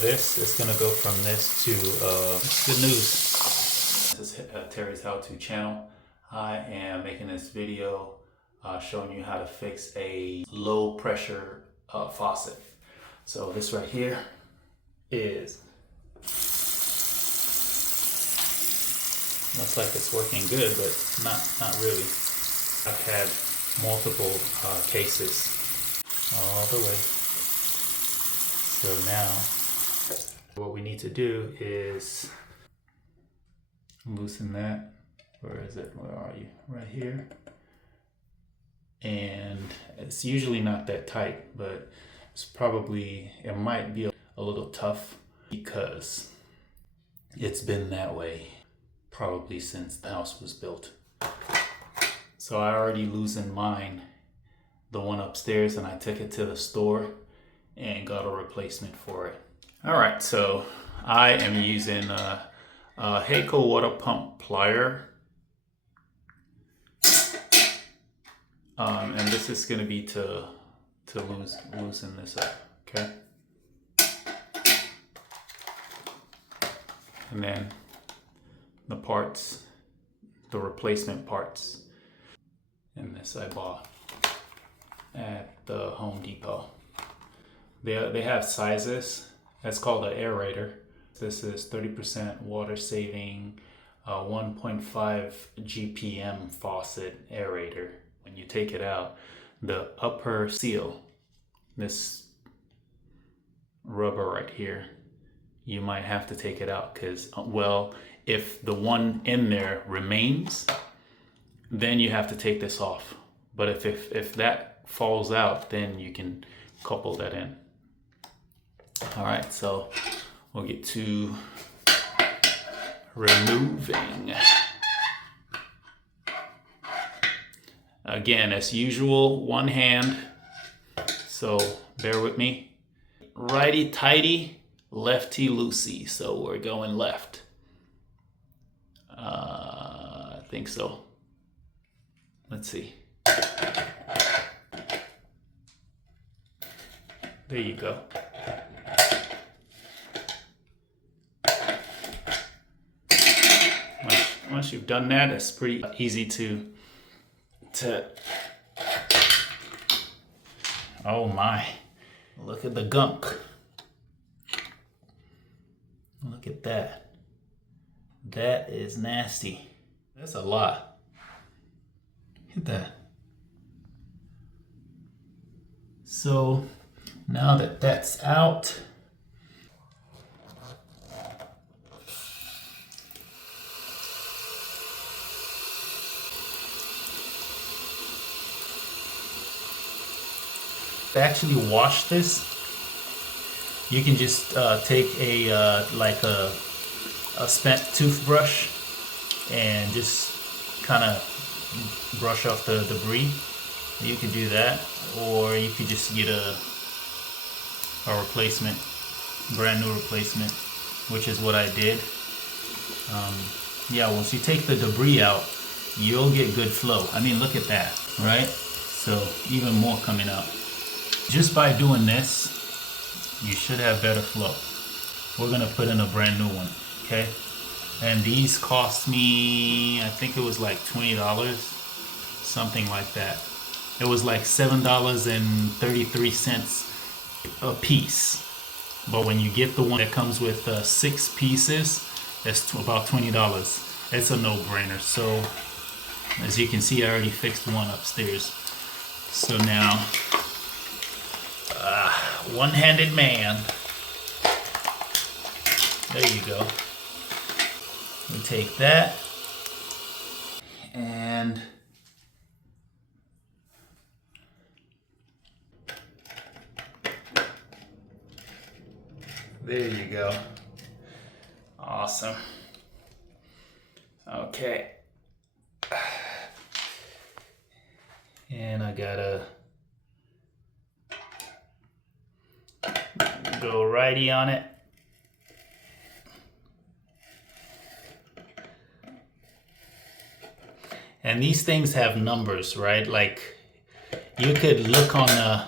this is gonna go from this to good news. This is Terry's how-to channel. I am making this video showing you how to fix a low pressure faucet. So this right here is, looks like it's working good, but not really. I've had multiple cases all the way. So now what we need to do is loosen that. Where is it? Where are you? Right here. And it's usually not that tight, but it might be a little tough because it's been that way probably since the house was built. So I already loosened mine, the one upstairs, and I took it to the store and got a replacement for it. All right, so I am using a Heiko water pump plier. And this is going to be to loosen this up, okay? And then the parts, the replacement parts, and this I bought at the Home Depot. They have sizes. That's called an aerator. This is 30% water saving, 1.5 GPM faucet aerator. When you take it out, the upper seal, this rubber right here, you might have to take it out because, well, if the one in there remains, then you have to take this off. But if that falls out, then you can couple that in. All right, so we'll get to removing. Again, as usual, one hand, so bear with me. Righty tighty, lefty loosey, so we're going left. I think so. Let's see. There you go. Once you've done that, it's pretty easy to oh my, look at the gunk. Look at that. That is nasty. That's a lot. Look at that. So now that that's out, to actually wash this, you can just take a spent toothbrush and just kind of brush off the debris. You could do that, or you could just get a replacement, brand new replacement, which is what I did. Yeah, once you take the debris out, you'll get good flow. I mean, look at that, right? So even more coming out. Just by doing this, you should have better flow. We're gonna put in a brand new one, okay? And these cost me, I think it was like $20, something like that. It was like $7.33 a piece. But when you get the one that comes with 6 pieces, that's about $20. It's a no-brainer. So as you can see, I already fixed one upstairs. So now, one-handed man. There you go. We take that and there you go. Awesome. Okay. And I gotta go righty on it. And these things have numbers, right? Like you could look on the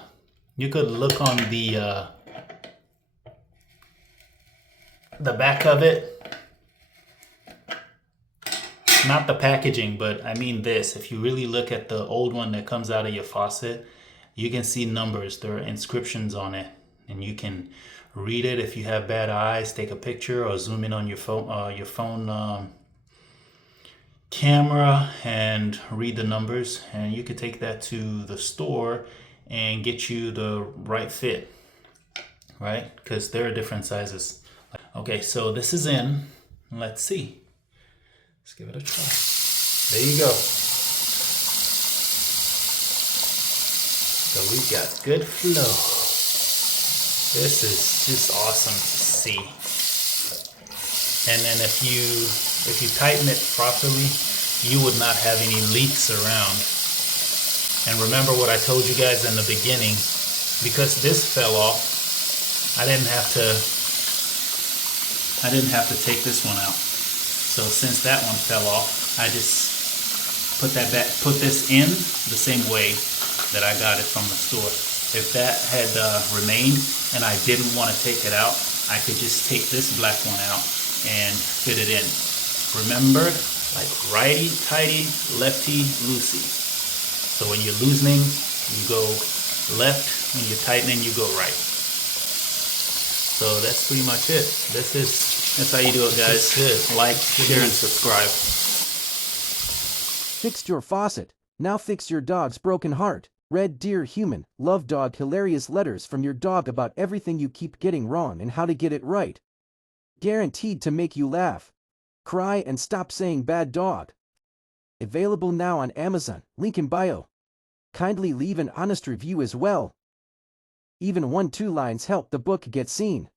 the back of it. Not the packaging, but I mean this. If you really look at the old one that comes out of your faucet, you can see numbers. There are inscriptions on it, and you can read it. If you have bad eyes, take a picture or zoom in on your phone camera and read the numbers, and you could take that to the store and get you the right fit, right? Because there are different sizes. Okay, so this is in. Let's see. Let's give it a try. There you go. So we've got good flow. This is just awesome to see. And then if you tighten it properly, you would not have any leaks around. And remember what I told you guys in the beginning, because this fell off, I didn't have to take this one out. So since that one fell off, I just put this in the same way that I got it from the store. If that had remained and I didn't want to take it out, I could just take this black one out and fit it in. Remember, like righty-tighty, lefty-loosey. So when you're loosening, you go left. When you're tightening, you go right. So that's pretty much it. That's how you do it, guys. Good. Like, share, and subscribe. Fixed your faucet. Now fix your dog's broken heart. Red Dear Human, love dog, hilarious letters from your dog about everything you keep getting wrong and how to get it right. Guaranteed to make you laugh, cry, and stop saying bad dog. Available now on Amazon, link in bio. Kindly leave an honest review as well. Even 1-2 lines help the book get seen.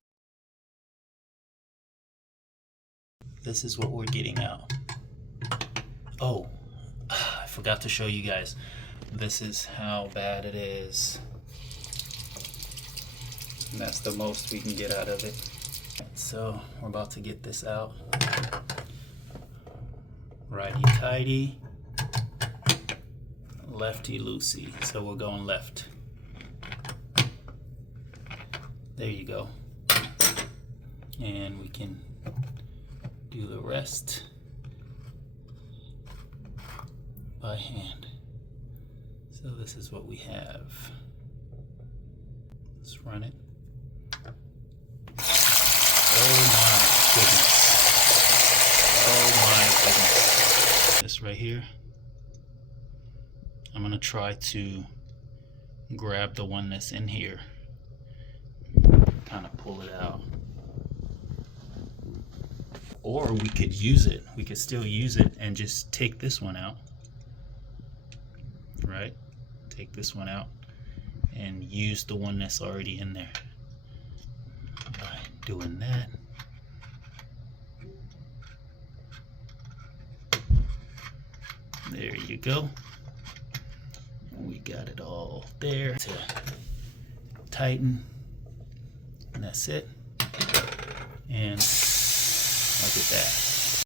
This is what we're getting out. Oh, I forgot to show you guys. This is how bad it is. And that's the most we can get out of it. So we're about to get this out. Righty-tighty, lefty-loosey. So we're going left. There you go. And we can do the rest by hand. So this is what we have. Let's run it. Oh my goodness. Oh my goodness. This right here, I'm gonna try to grab the one that's in here, kind of pull it out. Or we could use it. We could still use it and just take this one out. Right? Take this one out and use the one that's already in there. By doing that. There you go. We got it all there to tighten. And that's it. And look at that.